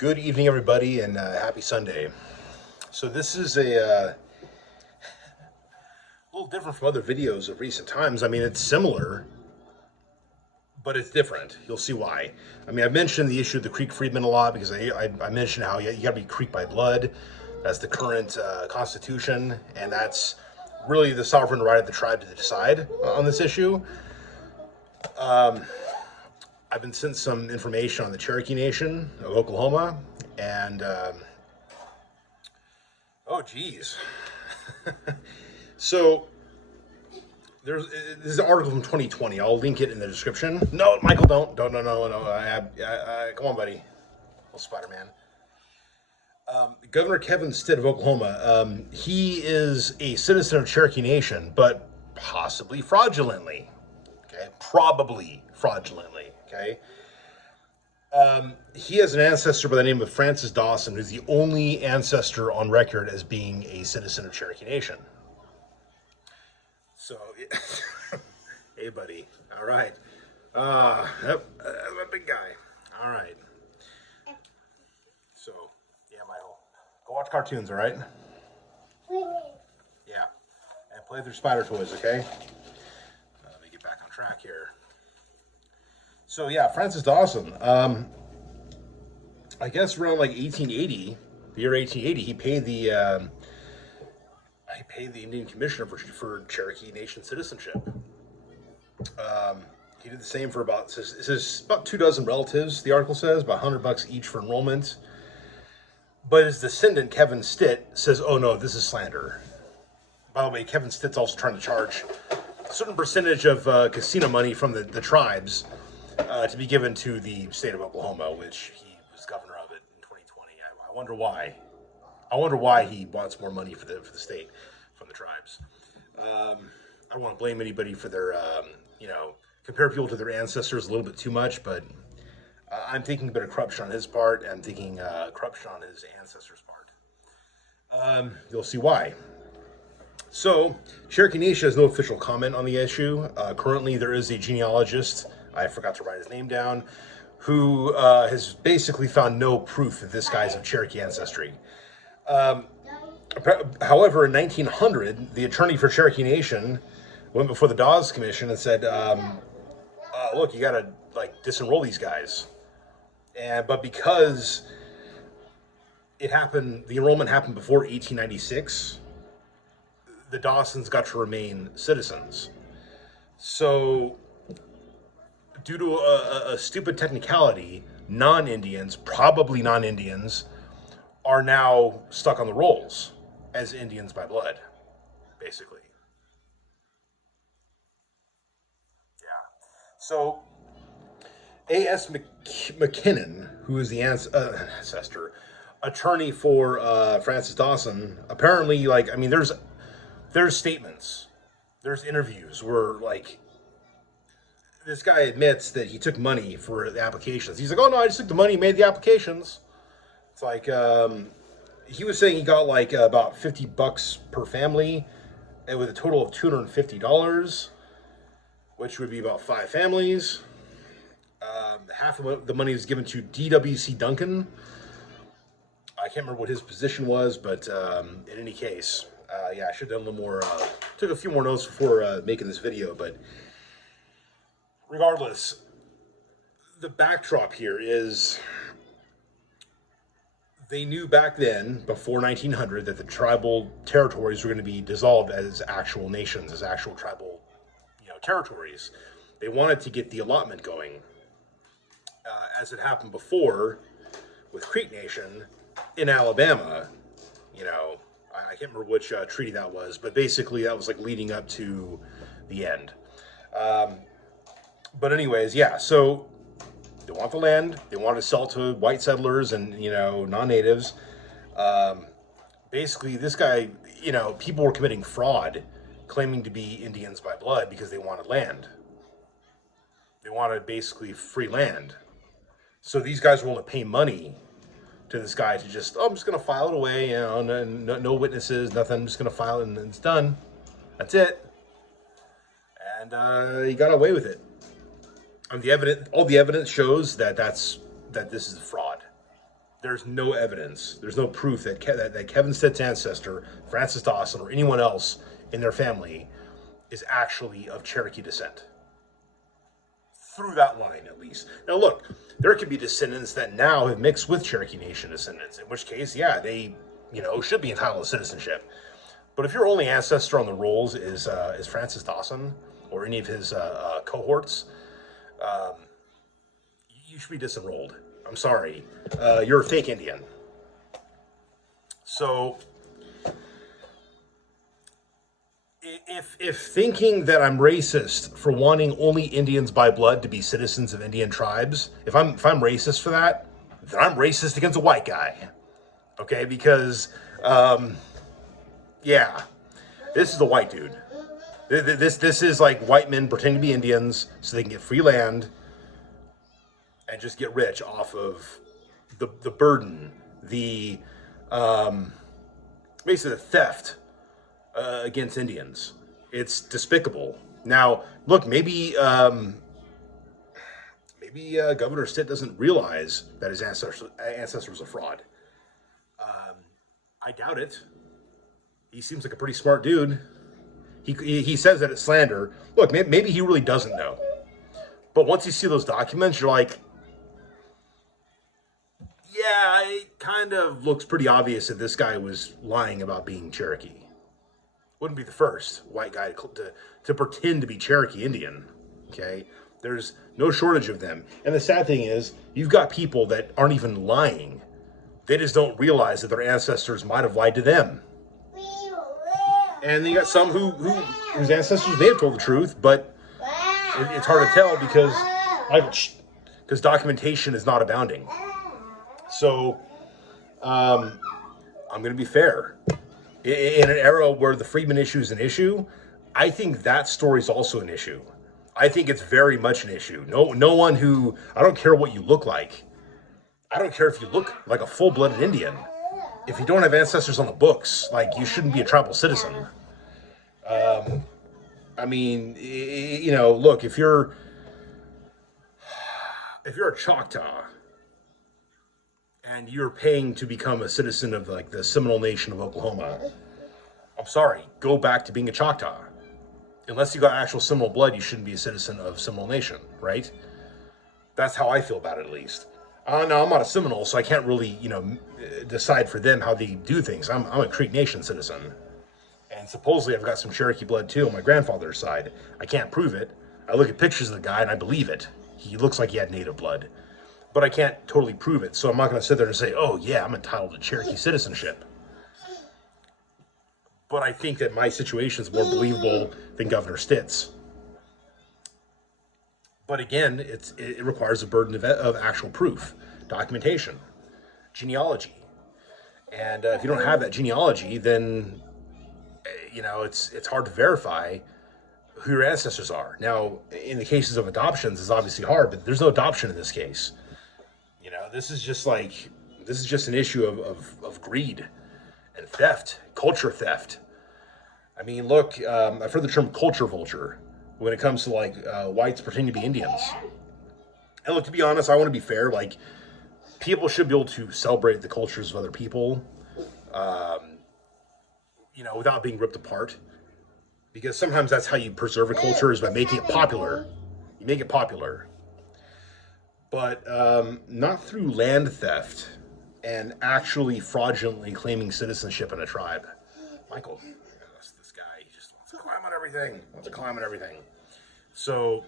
Good evening, everybody, and happy Sunday. So this is a little different from other videos of recent times. I mean, it's similar, but it's different. You'll see why. I mean, I've mentioned the issue of the Creek freedmen a lot because I mentioned how you got to be Creek by blood. That's the current constitution, and that's really the sovereign right of the tribe to decide on this issue. I've been sent some information on the Cherokee Nation of Oklahoma, and oh geez. So this is an article from 2020. I'll link it in the description. No, Michael, don't, no. Come on, buddy. Little Spider-Man. Governor Kevin Stitt of Oklahoma. He is a citizen of Cherokee Nation, but possibly fraudulently. Okay, probably fraudulently. Okay. He has an ancestor by the name of Francis Dawson, who's the only ancestor on record as being a citizen of Cherokee Nation. So, hey, buddy. All right. Yep, that's my big guy. All right. So, yeah, Michael. Go watch cartoons, all right? Yeah. And play with your spider toys, okay? Let me get back on track here. So yeah, Francis Dawson. I guess around like 1880, the year 1880, he paid the Indian Commissioner for Cherokee Nation citizenship. He did the same for about, it says about 24 relatives. The article says about $100 each for enrollment. But his descendant Kevin Stitt says, "Oh no, this is slander." By the way, Kevin Stitt's also trying to charge a certain percentage of casino money from the tribes. To be given to the state of Oklahoma, which he was governor of it in 2020. I wonder why. I wonder why he wants more money for the state from the tribes. I don't want to blame anybody for their, compare people to their ancestors a little bit too much, but I'm thinking a bit of corruption on his part. I'm thinking corruption on his ancestors' part. You'll see why. So, Cherokee Nation has no official comment on the issue. Currently, there is a genealogist, I forgot to write his name down, who has basically found no proof that this guy's of Cherokee ancestry. However, in 1900, the attorney for Cherokee Nation went before the Dawes Commission and said, look, you got to disenroll these guys. But because the enrollment happened before 1896, the Dawsons got to remain citizens. So, due to a stupid technicality, non-Indians, probably non-Indians, are now stuck on the rolls as Indians by blood, basically. Yeah. So, A.S. McKinnon, who is the ancestor, attorney for Francis Dawson, apparently, there's statements, there's interviews where, this guy admits that he took money for the applications. He's like, "Oh no, I just took the money, made the applications." It's like, he was saying he got about $50 per family, and with a total of $250, which would be about 5 families. Half of the money was given to D.W.C. Duncan. I can't remember what his position was, but in any case, yeah, I should have done a little more, took a few more notes before making this video, but regardless, the backdrop here is they knew back then, before 1900, that the tribal territories were going to be dissolved as actual nations, as actual tribal, territories. They wanted to get the allotment going, as it happened before with Creek Nation in Alabama. I can't remember which treaty that was, but basically that was leading up to the end. But anyways, yeah, so they want the land, they want to sell to white settlers and, non-natives. Basically, this guy, people were committing fraud, claiming to be Indians by blood because they wanted land. They wanted basically free land. So these guys were willing to pay money to this guy to just, I'm just going to file it away, no witnesses, nothing, I'm just going to file it and it's done. That's it. And he got away with it. And all the evidence shows that this is a fraud. There's no evidence. There's no proof that that Kevin Stitt's ancestor, Francis Dawson, or anyone else in their family is actually of Cherokee descent. Through that line, at least. Now, look, there could be descendants that now have mixed with Cherokee Nation descendants, in which case, yeah, they, should be entitled to citizenship. But if your only ancestor on the rolls is Francis Dawson or any of his cohorts, you should be disenrolled. I'm sorry. You're a fake Indian. So, if thinking that I'm racist for wanting only Indians by blood to be citizens of Indian tribes, if I'm racist for that, then I'm racist against a white guy. Okay, because yeah, this is a white dude. This is like white men pretending to be Indians so they can get free land and just get rich off of the burden, the basically the theft against Indians. It's despicable. Now, look, maybe Governor Stitt doesn't realize that his ancestor was a fraud. I doubt it. He seems like a pretty smart dude. He says that it's slander. Look, maybe he really doesn't know. But once you see those documents, you're like, yeah, it kind of looks pretty obvious that this guy was lying about being Cherokee. Wouldn't be the first white guy to pretend to be Cherokee Indian, okay? There's no shortage of them. And the sad thing is, you've got people that aren't even lying. They just don't realize that their ancestors might have lied to them. And then you got some whose ancestors may have told the truth, but it's hard to tell because documentation is not abounding. So, I'm going to be fair. In an era where the freedmen issue is an issue, I think that story is also an issue. I think it's very much an issue. No one who, I don't care what you look like. I don't care if you look like a full-blooded Indian. If you don't have ancestors on the books, like, you shouldn't be a tribal citizen. I mean, look, if you're a Choctaw and you're paying to become a citizen of like the Seminole Nation of Oklahoma, I'm sorry, go back to being a Choctaw. Unless you got actual Seminole blood, you shouldn't be a citizen of Seminole Nation, right? That's how I feel about it, at least. Now, I'm not a Seminole, so I can't really, decide for them how they do things. I'm a Creek Nation citizen. And supposedly I've got some Cherokee blood, too, on my grandfather's side. I can't prove it. I look at pictures of the guy, and I believe it. He looks like he had Native blood. But I can't totally prove it, so I'm not going to sit there and say, oh, yeah, I'm entitled to Cherokee citizenship. But I think that my situation is more believable than Governor Stitt's. But again, it requires a burden of actual proof, documentation, genealogy. And if you don't have that genealogy, then, it's hard to verify who your ancestors are. Now, in the cases of adoptions, it's obviously hard, but there's no adoption in this case. This is just an issue of greed and theft, culture theft. I mean, look, I've heard the term culture vulture when it comes to like whites pretending to be Indians. And look, to be honest, I want to be fair. Like, people should be able to celebrate the cultures of other people, without being ripped apart. Because sometimes that's how you preserve a culture, is by making it popular. You make it popular. But not through land theft and actually fraudulently claiming citizenship in a tribe. Michael, this guy, he just wants to climb on everything. So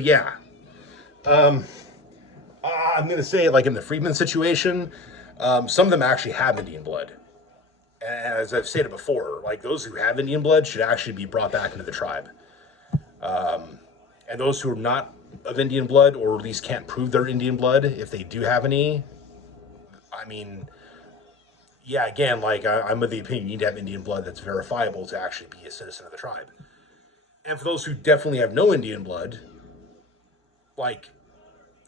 yeah. I'm going to say, like in the Freedman situation, some of them actually have Indian blood. And as I've stated before, like those who have Indian blood should actually be brought back into the tribe. And those who are not of Indian blood, or at least can't prove their Indian blood, if they do have any, I mean, yeah, again, like I'm of the opinion you need to have Indian blood that's verifiable to actually be a citizen of the tribe. And for those who definitely have no Indian blood, like,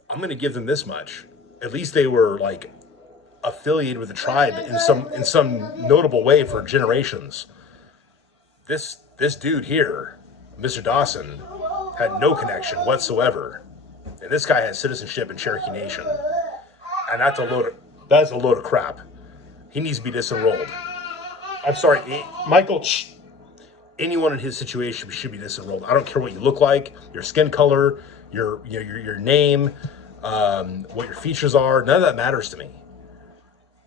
I'm going to give them this much. At least they were like affiliated with the tribe in some notable way for generations. This dude here, Mr. Dawson, had no connection whatsoever. And this guy has citizenship in Cherokee Nation. And that's a load That's a load of crap. He needs to be disenrolled. I'm sorry, Michael. Anyone in his situation should be disenrolled. I don't care what you look like, your skin color, your name, what your features are. None of that matters to me.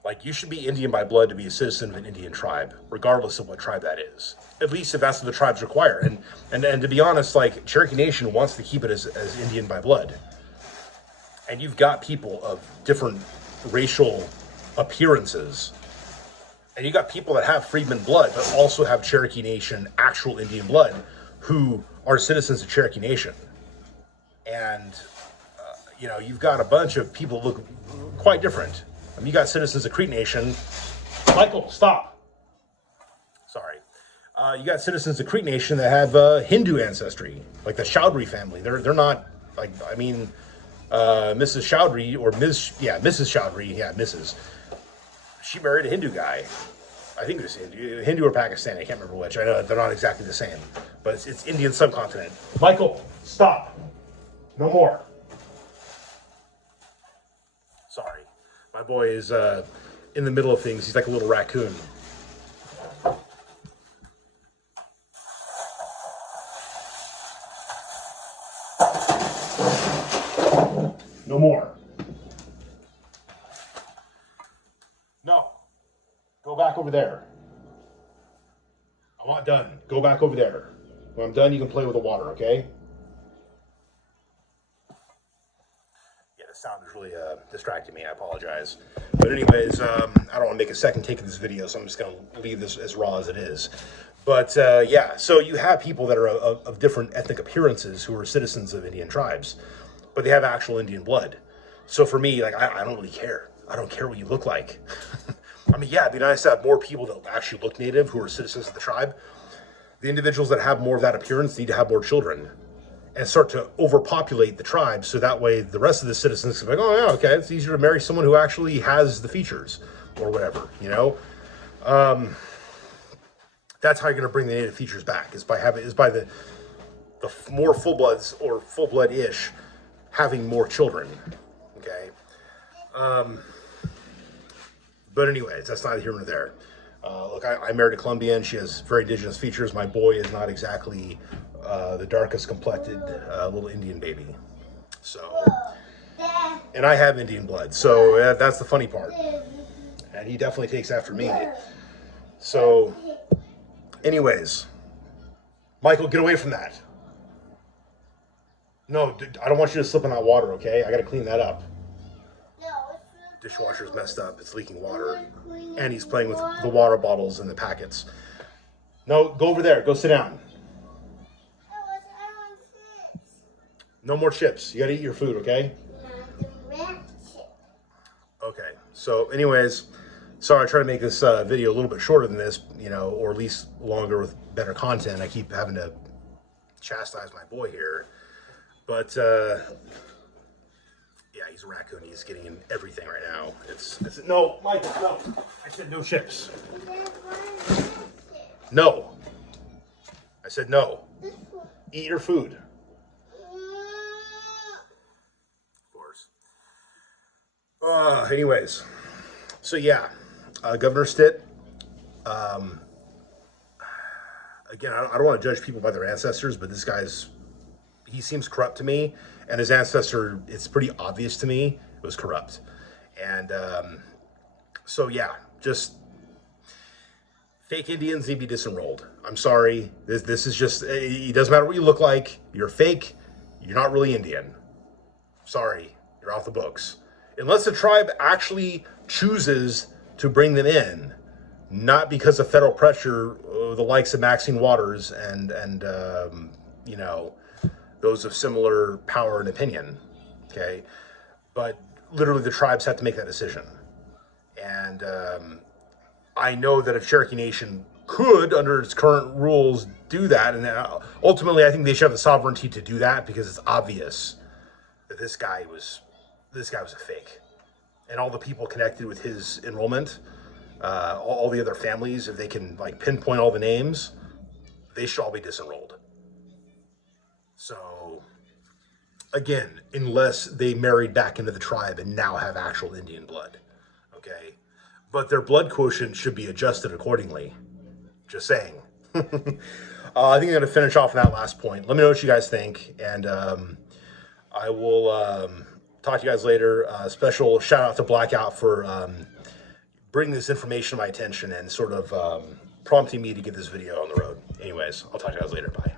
Like, you should be Indian by blood to be a citizen of an Indian tribe, regardless of what tribe that is. At least if that's what the tribes require. And to be honest, like, Cherokee Nation wants to keep it as Indian by blood. And you've got people of different racial appearances. And you got people that have freedman blood, but also have Cherokee Nation, actual Indian blood, who are citizens of Cherokee Nation. And, you've got a bunch of people who look quite different. I mean, you got citizens of Cree Nation. Michael, stop. Sorry. You got citizens of Cree Nation that have Hindu ancestry, like the Chowdhury family. They're not, like, I mean, Mrs. Chowdhury, or Mrs. Chowdhury, Mrs. She married a Hindu guy. I think it was Hindu or Pakistani. I can't remember which. I know they're not exactly the same, but it's Indian subcontinent. Michael, stop. No more. Sorry. My boy is in the middle of things. He's like a little raccoon. No more. No. Go back over there. I'm not done. Go back over there. When I'm done, you can play with the water, okay? Yeah, the sound is really distracting me. I apologize. But anyways, I don't want to make a second take of this video, so I'm just going to leave this as raw as it is. But yeah, so you have people that are of different ethnic appearances who are citizens of Indian tribes, but they have actual Indian blood. So for me, like, I don't really care. I don't care what you look like. I mean, yeah, it'd be nice to have more people that actually look native who are citizens of the tribe. The individuals that have more of that appearance need to have more children and start to overpopulate the tribe, so that way the rest of the citizens can be like, oh yeah, okay, it's easier to marry someone who actually has the features or whatever, That's how you're going to bring the native features back, is by the more full-bloods or full-blood-ish having more children, okay? But anyways, that's neither here nor there. Look, I married a Colombian. She has very indigenous features. My boy is not exactly the darkest complected little Indian baby. So, and I have Indian blood. So that's the funny part. And he definitely takes after me. So, anyways, Michael, get away from that. No, I don't want you to slip in that water, okay? I got to clean that up. Dishwasher's messed up. It's leaking water. And he's playing with the water bottles and the packets. No, go over there. Go sit down. No more chips. You got to eat your food, okay? Okay. So anyways, sorry, I try to make this video a little bit shorter than this, or at least longer with better content. I keep having to chastise my boy here. But, yeah, he's a raccoon. He's getting in everything right now. No, Mike, no. I said no chips. No. I said no. Eat your food. Of course. Anyways, so yeah, Governor Stitt. Again, I don't want to judge people by their ancestors, but he seems corrupt to me, and his ancestor, it's pretty obvious to me, was corrupt. And so yeah, just fake Indians need to be disenrolled. I'm sorry. This is just, it doesn't matter what you look like. You're fake. You're not really Indian. Sorry, you're off the books. Unless the tribe actually chooses to bring them in, not because of federal pressure, the likes of Maxine Waters and those of similar power and opinion, okay? But literally the tribes have to make that decision. And I know that if Cherokee Nation could, under its current rules, do that, and ultimately I think they should have the sovereignty to do that, because it's obvious that this guy was a fake. And all the people connected with his enrollment, all the other families, if they can pinpoint all the names, they should all be disenrolled. So, again, unless they married back into the tribe and now have actual Indian blood. okay? But their blood quotient should be adjusted accordingly. Just saying. I think I'm going to finish off on that last point. Let me know what you guys think, and I will talk to you guys later. Special shout out to Blackout for bringing this information to my attention and sort of prompting me to get this video on the road. Anyways, I'll talk to you guys later. Bye.